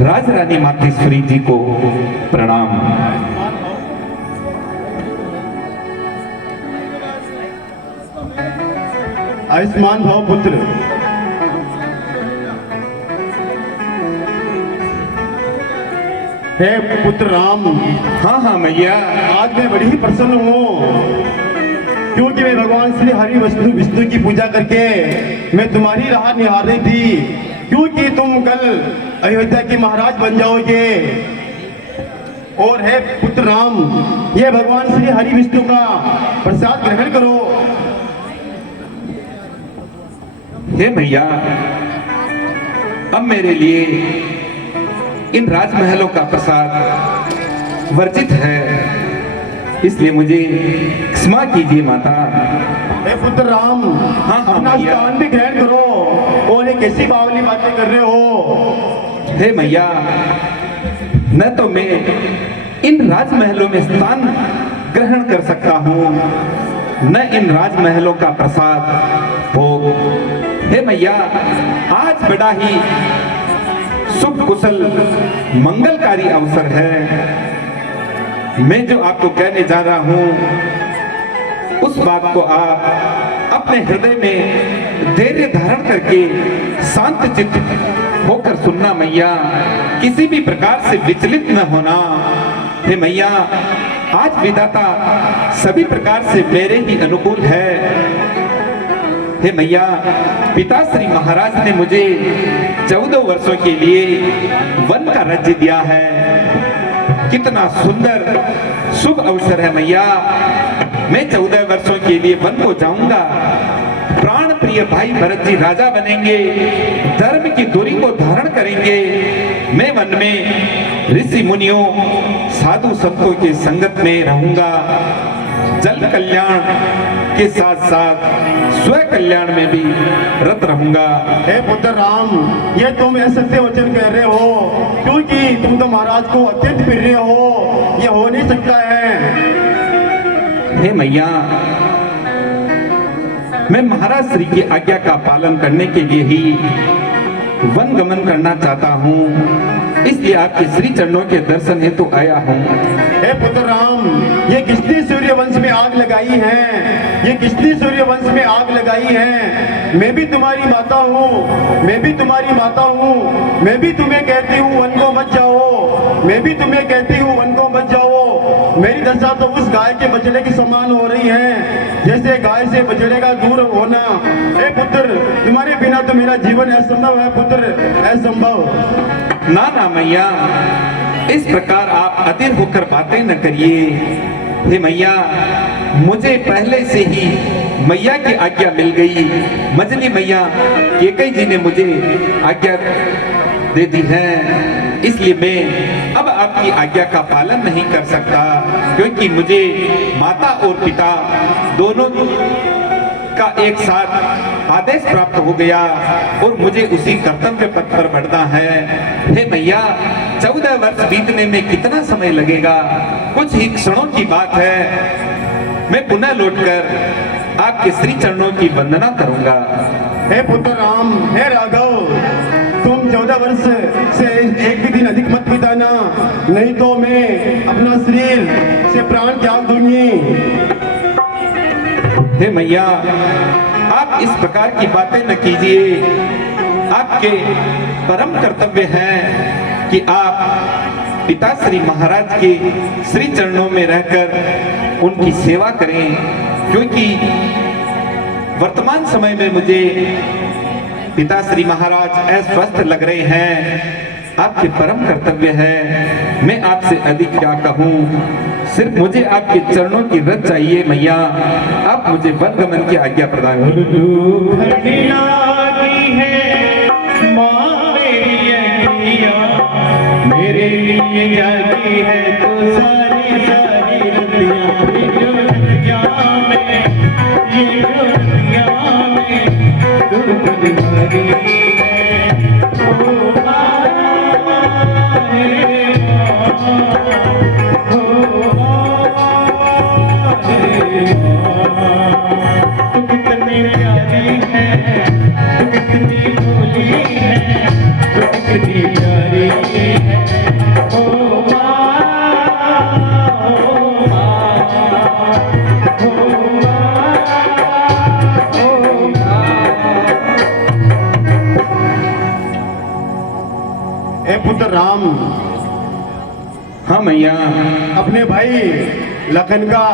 राज रानी मातेश्वरी जी को प्रणाम। आयुष्मान भव पुत्र। हे पुत्र राम। हाँ हाँ मैया, आज मैं बड़ी ही प्रसन्न हूँ क्योंकि मैं भगवान श्री हरि विष्णु की पूजा करके मैं तुम्हारी राह निहार रही थी, क्योंकि तुम कल अयोध्या के महाराज बन जाओगे। और हे पुत्र राम, ये भगवान श्री हरि विष्णु का प्रसाद ग्रहण करो। हे मैया, अब मेरे लिए इन राजमहलों का प्रसाद वर्जित है, इसलिए मुझे क्षमा कीजिए माता। हे पुत्र राम, हाँ अपना मैया। स्थान भी ग्रहण करो। और ये कैसी बावली बातें कर रहे हो? हे मैया, न तो मैं इन राजमहलों में स्थान ग्रहण कर सकता हूँ, न इन राजमहलों का प्रसाद भोग। हे मैया, आज बड़ा ही शुभ कुशल मंगलकारी अवसर है। मैं जो आपको कहने जा रहा हूं उस बात को आप अपने हृदय में धैर्य धारण करके शांत चित्त होकर सुनना मैया, किसी भी प्रकार से विचलित न होना। हे मैया, आज विधाता सभी प्रकार से मेरे ही अनुकूल है। हे मैया, पिता श्री महाराज ने मुझे 14 वर्षों के लिए वन का राज्य दिया है। कितना सुंदर शुभ अवसर है मैया। मैं 14 वर्षों के लिए वन को जाऊंगा। प्राण प्रिय भाई भरत जी राजा बनेंगे, धर्म की दूरी को धारण करेंगे। मैं वन में ऋषि मुनियों साधु संतों की संगत में रहूंगा। जल कल्याण के साथ साथ स्व कल्याण में भी रत रहूंगा। हे पुत्र राम, ये तुम ऐसे सत्य वचन कह रहे हो क्योंकि तुम तो महाराज को अत्यंत प्रिय रहे हो। ये हो नहीं सकता है। हे मैया, मैं महाराज श्री की आज्ञा का पालन करने के लिए ही वन गमन करना चाहता हूँ, इसलिए आपके श्री चरणों के दर्शन हेतु आया हूँ। हे पुत्र राम, ये किसने सूर्य वंश में आग लगाई है? ये किसने सूर्य वंश में आग लगाई है? मैं भी तुम्हारी माता हूँ, मैं भी तुम्हारी माता हूँ। मैं भी तुम्हें कहती हूँ वन को मत जाओ, मैं भी तुम्हें कहती हूँ वन को मत जाओ। मेरी दशा तो उस गाय के बछड़े के समान हो रही है, जैसे गाय से बछड़े का दूर होना। हे पुत्र, तुम्हारे बिना तो मेरा जीवन असंभव है पुत्र, असंभव। ना ना मैया, इस प्रकार आप अधीर होकर बातें न करिए। हे मैया, मुझे पहले से ही मैया की आज्ञा मिल गई। मजली मैया कैकेयी जी ने मुझे आज्ञा दे दी है, इसलिए मैं अब आपकी आज्ञा का पालन नहीं कर सकता, क्योंकि मुझे माता और पिता दोनों का एक साथ आदेश प्राप्त हो गया और मुझे उसी कर्तव्य पथ पर बढ़ना है। हे मैया, 14 वर्ष बीतने में कितना समय लगेगा? कुछ ही क्षणों की बात है। मैं पुनः लौटकर आपके श्री चरणों की वंदना करूंगा। हे पुत्र राम, हे राघव, तुम 14 वर्ष से एक भी दिन अधिक मत बिताना, नहीं तो मैं अपना शरीर से प्राण त्याग दूंगी। हे मैया, आप इस प्रकार की बातें न कीजिए। आपके परम कर्तव्य है कि आप पिता श्री महाराज के श्री चरणों में रहकर उनकी सेवा करें, क्योंकि वर्तमान समय में मुझे पिता श्री महाराज अस्वस्थ लग रहे हैं। आपके परम कर्तव्य है, मैं आपसे अधिक क्या कहूँ। सिर्फ मुझे आपके चरणों की रज चाहिए मैया। आप मुझे वन गमन की आज्ञा प्रदान मेरे लिए जाती है तो सारी सारी रतियां में, ये रतियां में दुर्ग भरी है। ओ तू कितनी प्यारी है, तू कितनी भोली है, तू कितनी प्यारी है। पुत्र राम, हाँ मैया, अपने भाई लखन का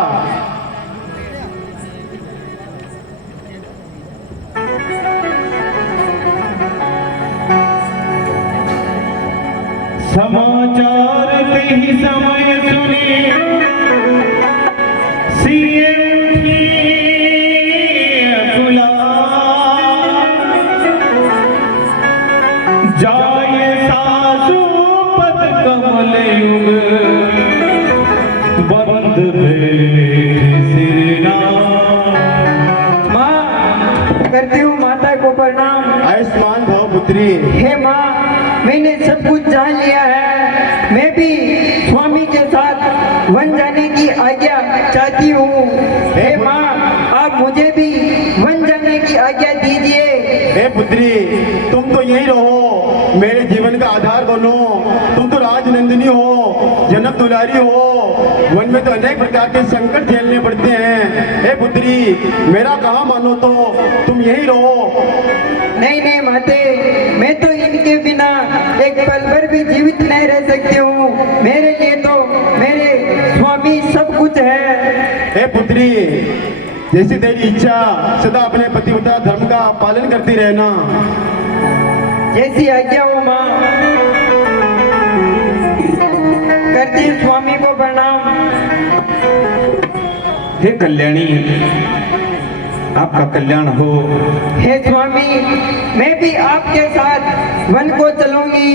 समाचार ते ही समय सुने सिए उठी बुला जाए सासु पद कमल युग बंद सिरना। माँ, करती हूँ माता को प्रणाम। आयुष्मान भव पुत्री। हे माँ, मैंने सब कुछ जान लिया है। मैं भी स्वामी के साथ वन जाने की आज्ञा चाहती हूँ। हे माँ, आप मुझे भी वन जाने की आज्ञा दीजिए। हे पुत्री, तुम तो यही रहो, मेरे जीवन का आधार बनो। तुम तो राजनंदिनी हो, जनक दुलारी हो। वन में तो अनेक प्रकार के संकट झेलने पड़ते हैं। हे पुत्री, मेरा कहाँ मानो तो तुम यही रहो। नहीं नहीं माते, मैं तो इनके बिना एक पल भर भी जीवित नहीं रह सकती हूँ। मेरे लिए तो मेरे स्वामी सब कुछ है। हे पुत्री, जैसी तेरी इच्छा, सदा अपने पतिव्रता धर्म का पालन करती रहना। जैसी आज्ञा हो माँ। करती हूँ स्वामी को प्रणाम। हे कल्याणी, आपका कल्याण हो। हे स्वामी, मैं भी आपके साथ वन को चलूंगी।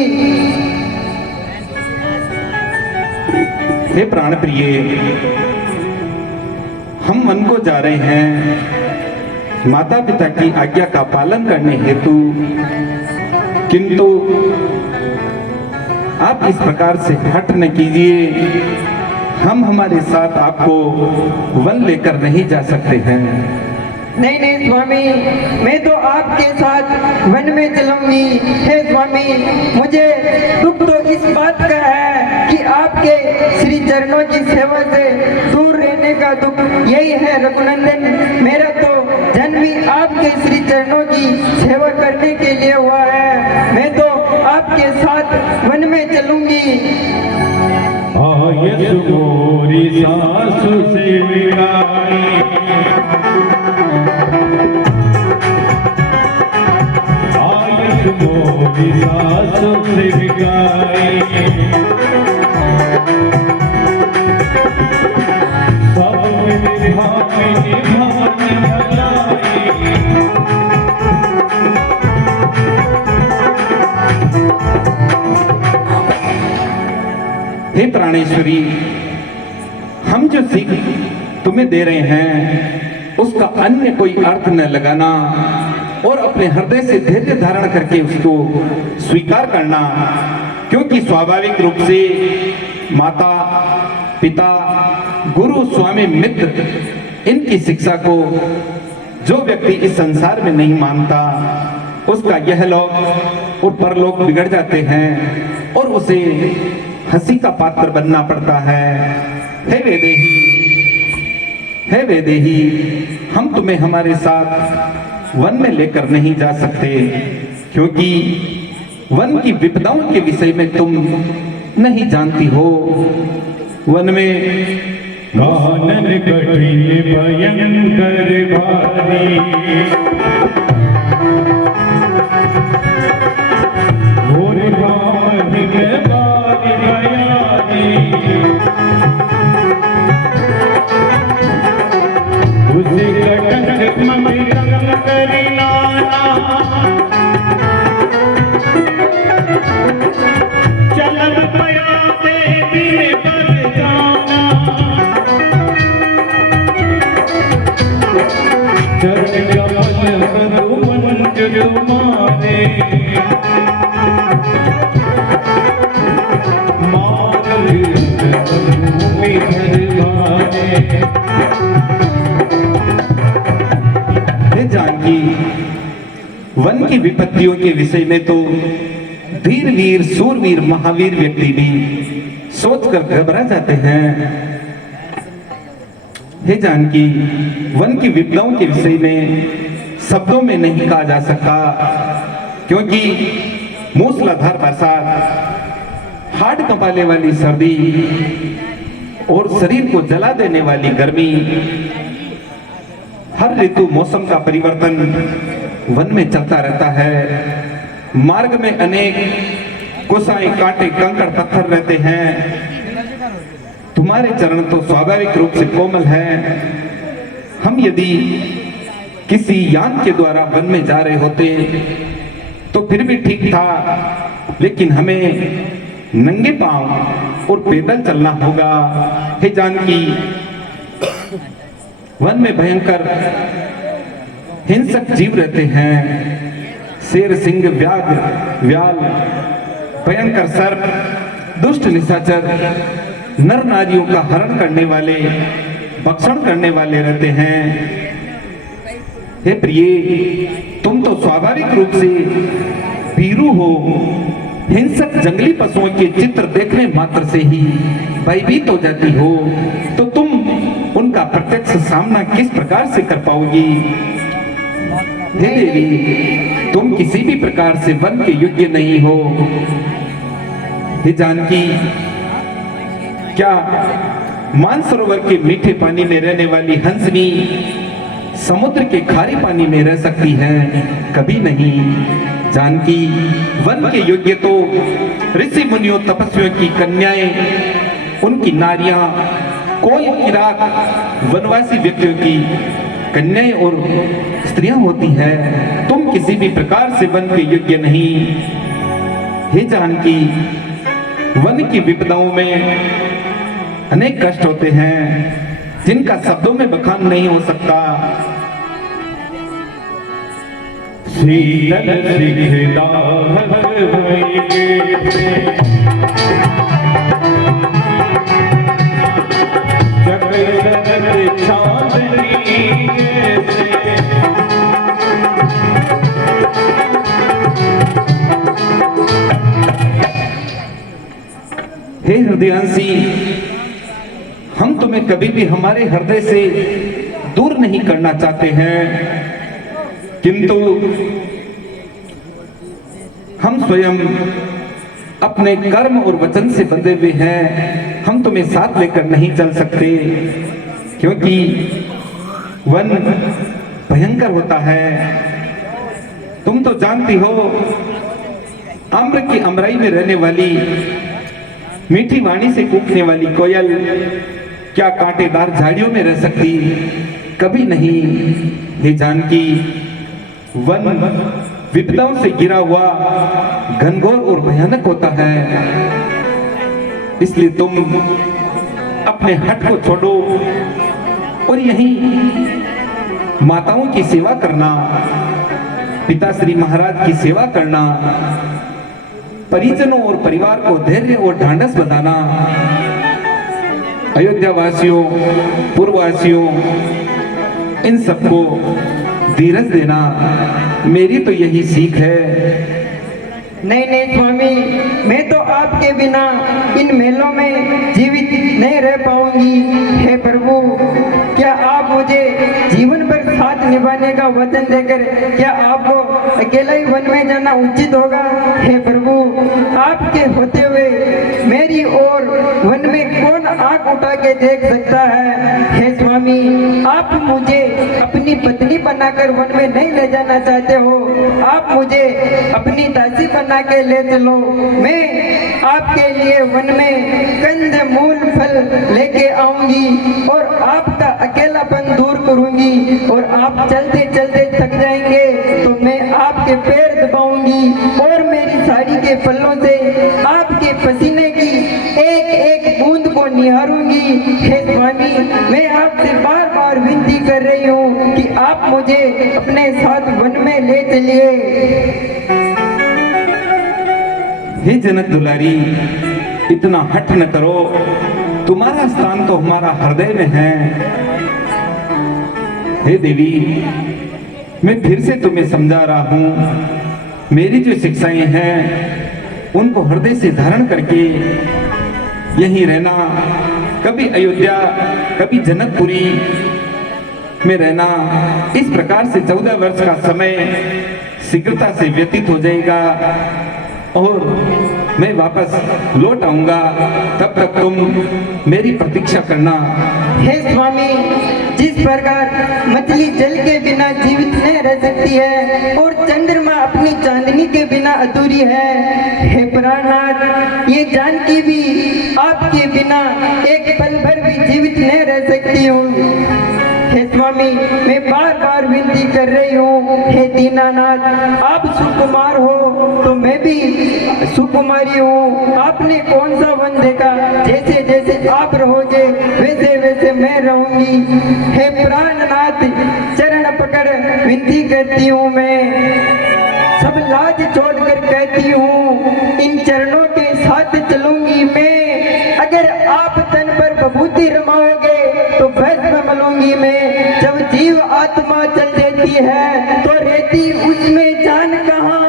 हे प्राण प्रिय, हम वन को जा रहे हैं माता पिता की आज्ञा का पालन करने हेतु, किंतु आप इस प्रकार से हट न कीजिए। हम हमारे साथ आपको वन लेकर नहीं जा सकते हैं। नहीं नहीं स्वामी, मैं तो आपके साथ वन में चलूंगी। हे स्वामी, मुझे दुख तो इस बात का है कि आपके श्री चरणों की सेवा से दूर रहने का दुख यही है रघुनंदन। मेरा तो जन्म भी आपके श्री चरणों की सेवा करने के लिए हुआ है। मैं तो आपके साथ वन में चलूंगी। आयस मोरी सासु से विगाई, आयस मोरी सासु से विगाई, सब निभाने भलाई। हे प्राणेश्वरी, हम जो सीख तुम्हें दे रहे हैं उसका अन्य कोई अर्थ न लगाना और अपने हृदय से धैर्य धारण करके उसको स्वीकार करना, क्योंकि स्वाभाविक रूप से माता पिता गुरु स्वामी मित्र इनकी शिक्षा को जो व्यक्ति इस संसार में नहीं मानता उसका यह लोक और परलोक बिगड़ जाते हैं और उसे हंसी का पात्र बनना पड़ता है। हे वैदेही, हम तुम्हें हमारे साथ वन में लेकर नहीं जा सकते, क्योंकि वन की विपदाओं के विषय में तुम नहीं जानती हो। वन में कानन कठिन भयंकर भारी, घोर भारी बारी भयारी, उसे कटक ममिरंग करी नाना, चलब पया देवी ने पद जाना, चरण कमल मधुमंज तुम्हारे, भूमि धरवारे। हे जानकी, वन की विपत्तियों के विषय में तो धीर वीर सूरवीर महावीर व्यक्ति भी सोचकर घबरा जाते हैं। हे जानकी, वन की विपदाओं के विषय में शब्दों में नहीं कहा जा सकता, क्योंकि मूसलाधार बरसात हाड़ कंपाने वाली सर्दी और शरीर को जला देने वाली गर्मी, हर ऋतु मौसम का परिवर्तन वन में चलता रहता है। मार्ग में अनेक कुसाएं, कांटे, कंकड़, पत्थर रहते हैं। तुम्हारे चरण तो स्वाभाविक रूप से कोमल हैं। हम यदि किसी यान के द्वारा वन में जा रहे होते तो फिर भी ठीक था, लेकिन हमें नंगे पांव और पैदल चलना होगा। हे जानकी, वन में भयंकर हिंसक जीव रहते हैं। शेर, सिंह, व्याघ्र, व्याल, भयंकर सर्प, दुष्ट निशाचर, नर नारियों का हरण करने वाले, भक्षण करने वाले रहते हैं। हे प्रिय, तुम तो स्वाभाविक रूप से भीरू हो। हिंसक जंगली पशुओं के चित्र देखने मात्र से ही भयभीत हो जाती हो, तो तुम उनका प्रत्यक्ष सामना किस प्रकार से कर पाओगी? हे देवी, तुम किसी भी प्रकार से वन के योग्य नहीं हो। हे जानकी, क्या मानसरोवर के मीठे पानी में रहने वाली हंसनी समुद्र के खारे पानी में रह सकती है? कभी नहीं। जानकी, वन के योग्य तो ऋषि मुनियों, तपस्वियों की कन्याएं, उनकी नारियां, कोई किरात, वनवासी व्यक्तियों की कन्याएं और स्त्रियां होती है। तुम किसी भी प्रकार से वन के योग्य नहीं। हे जानकी, वन की विपदाओं में अनेक कष्ट होते हैं जिनका शब्दों में बखान नहीं हो सकता। शीतल सिखदा जगत चांदनी हे हृदयांशी, हम तुम्हें कभी भी हमारे हृदय से दूर नहीं करना चाहते हैं, किंतु हम स्वयं अपने कर्म और वचन से बंधे हुए हैं। हम तुम्हें साथ लेकर नहीं चल सकते, क्योंकि वन भयंकर होता है। तुम तो जानती हो, आम्र की अमराई में रहने वाली, मीठी वाणी से कूकने वाली कोयल क्या कांटेदार झाड़ियों में रह सकती? कभी नहीं। हे जानकी, वन विपदाओं से घिरा हुआ घनघोर और भयानक होता है। इसलिए तुम अपने हट को छोड़ो और यहीं माताओं की सेवा करना, पिताश्री महाराज की सेवा करना, परिजनों और परिवार को धैर्य और ढांढस बताना। अयोध्या वासियों, पूर्ववासियों, इन सबको धीरज देना, मेरी तो यही सीख है। नहीं नहीं स्वामी, मैं तो आपके बिना इन मेलों में जीवित नहीं रह पाऊंगी। हे प्रभु, क्या आप मुझे जीवन भर साथ निभाने का वचन देकर क्या आपको अकेला ही वन में जाना उचित होगा? हे प्रभु, आपके होते हुए मेरी ओर वन में कौन आंख उठा के देख सकता है? हे स्वामी, आप मुझे अपनी पत्नी बनाकर वन में नहीं ले जाना चाहते हो, आप मुझे अपनी दासी बना के ले चलो। मैं आपके लिए वन में कंद मूल फल लेके आऊंगी और आपका अकेलापन दूर करूंगी, और आप चलते चलते थक जाएंगे तो मैं आपके पैर दबाऊंगी और मेरी साड़ी के पल्लों से आपके पसीने की एक एक बूंद को निहारूंगी। हे स्वामी, मैं आपसे बार बार विनती कर रही हूँ कि आप मुझे अपने साथ वन में ले चलिए। हे जनक दुलारी, इतना हठ न करो, तुम्हारा स्थान तो हमारा हृदय में है। हे देवी, मैं फिर से तुम्हें समझा रहा हूं, मेरी जो शिक्षाएं हैं उनको हृदय से धारण करके यहीं रहना। कभी अयोध्या, कभी जनकपुरी में रहना। इस प्रकार से 14 वर्ष का समय शीघ्रता से व्यतीत हो जाएगा और मैं वापस लौट आऊंगा, तब तक तुम मेरी प्रतीक्षा करना। हे स्वामी, जिस प्रकार मछली जल के बिना जीवित नहीं रह सकती है और चंद्रमा अपनी चांदनी के बिना अधूरी है, हे प्राणनाथ, ये जानकी भी आपके बिना एक पल भर भी जीवित नहीं रह सकती हूँ। हे स्वामी, मैं बार बार विनती कर रही हूँ, हे दीनानाथ, आप सुकुमार हो तो मैं भी सुकुमारी हूँ। आपने कौन सा वन देखा? जैसे जैसे आप रहोगे वैसे वैसे मैं रहूंगी। हे प्राणनाथ, चरण पकड़ विनती करती हूँ मैं, सब लाज छोड़कर कहती हूँ, इन चरणों के साथ चलूंगी मैं। अगर आप तन पर विभूति रमाओगे तो भस्म मलूंगी मैं। जब जीव आत्मा चल देती है तो रहती उसमें जान कहाँ?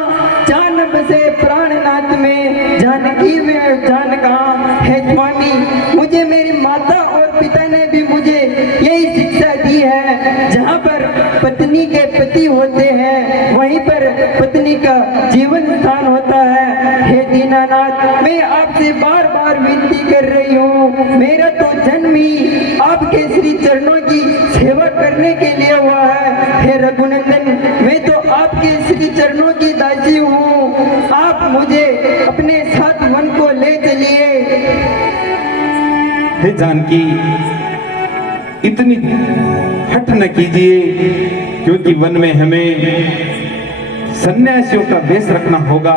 जान बसे प्राणनाथ में, जानकी में जान कहाँ? हे स्वामी, मुझे मेरी माता और पिता ने भी मुझे यही शिक्षा दी है, जहाँ पर पत्नी के पति होते हैं वहीं पर पत्नी का जीवन स्थान होता है। हे दीनानाथ, मैं आपसे बार बार विनती कर रही हूँ, मेरा तो जन्म ही आपके श्री चरणों की सेवा करने के लिए हुआ है। हे रघुनंदन, मैं तो आपके श्री चरणों की दासी हूँ, आप मुझे अपने साथ वन को ले चलिए। हे जानकी, इतनी हट न कीजिए, क्योंकि वन में हमें सन्यासियों का वेश रखना होगा,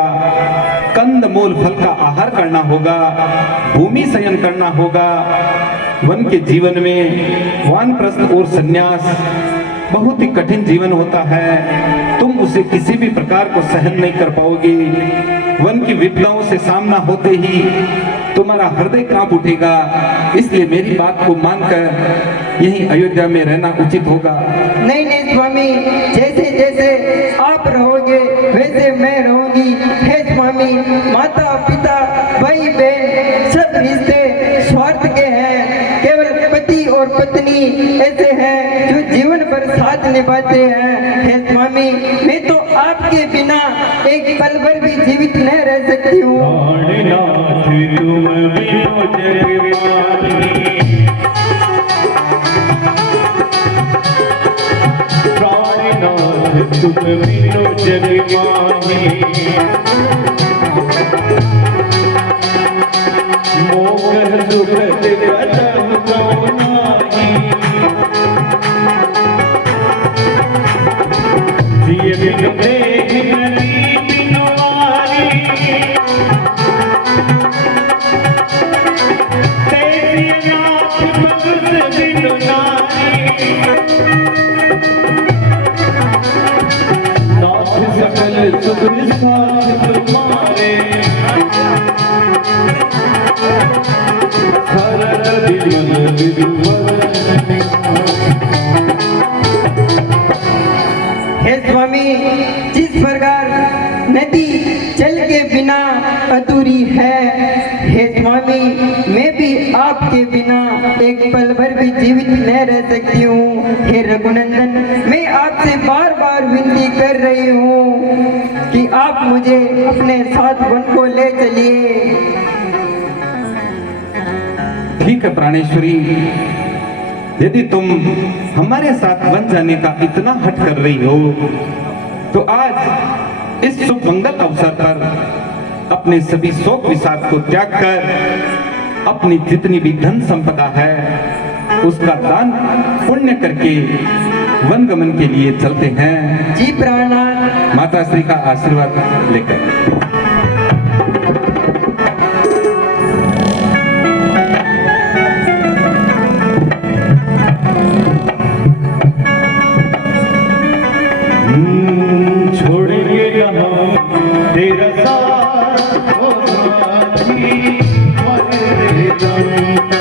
कंद मूल फल का आहार करना होगा, भूमि शयन करना होगा। वन के जीवन में वानप्रस्थ और सन्यास बहुत ही कठिन जीवन होता है, तुम उसे किसी भी प्रकार को सहन नहीं कर पाओगे। वन की विपदाओं से सामना होते ही तुम्हारा हृदय कांप उठेगा, इसलिए मेरी बात को मानकर यहीं अयोध्या में रहना उचित होगा। नहीं नहीं स्वामी, जैसे जैसे आप रहोगे वैसे मैं रहूंगी। हे स्वामी, माता पिता भाई बहन सब रिश्ते स्वार्थ के हैं, केवल पति और पत्नी ऐसे हैं जो जीवन भर साथ निभाते हैं। हे स्वामी, मैं तो आपके बिना एक पल भर भी जीवित नहीं रह सकती हूँ। प्राणनाथ तुम बिनु जग माही, प्राणनाथ तुम बिनु जग माही, मोह सुखद कदम कौ नाही, जिय बिनु देह नली बिनु वारी, तेरी नाथ भगत बिनु नारी, नाथ सकल सुख साथ तुम्हारे, सरल विमल विदुवर। हे स्वामी, जिस प्रकार नदी जल के बिना अधूरी है, हे स्वामी, मैं भी आपके बिना एक पल भर भी जीवित नहीं रह सकती हूँ। हे रघुनंदन, मैं आपसे बार बार विनती कर रही हूँ कि आप मुझे अपने साथ वन को ले चलिए। ठीक है प्राणेश्वरी, यदि तुम हमारे साथ वन जाने का इतना हट कर रही हो, तो आज इस शुभ मंगल अवसर पर अपने सभी शोक विषाद को त्याग कर अपनी जितनी भी धन संपदा है उसका दान पुण्य करके वन गमन के लिए चलते हैं। जी प्राणनाथ। माता श्री का आशीर्वाद लेकर। छोड़ेंगे न हम तेरा साथ, ओ साथी, मरे दम